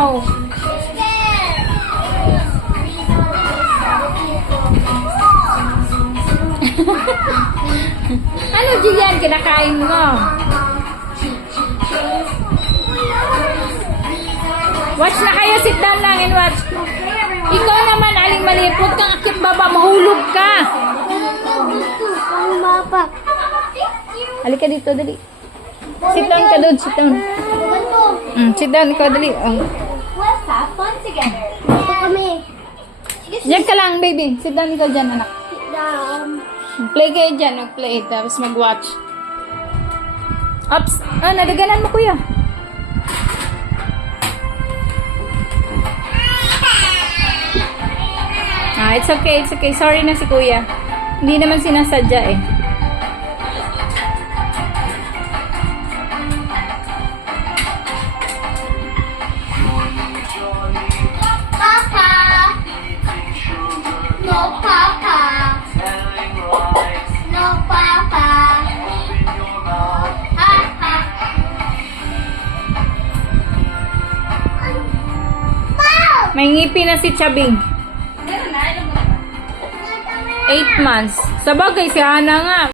Wow! ano diyan kinakain mo? Watch na kayo, sit down lang and watch. Ikaw naman, aling maliit, huwag kang akit baba, mahulog ka. Halika dito, dali. Sit down ka doon, sit down. Mm, sit down, ikaw, dali. Oh. Together. Ito kami. Diyan ka lang, baby. Sit down ikaw dyan, anak. Sit down. Play kayo dyan, mag-play. Tapos mag-watch. Ups. Ah, nadaganan mo, kuya. Ah, it's okay, it's okay. Sorry na si kuya. Hindi naman sinasadya eh. No, Papa. No, Papa. Papa. Wow! May ngipin na si Chabing. Eight months. Sa bagay, si Hana nga.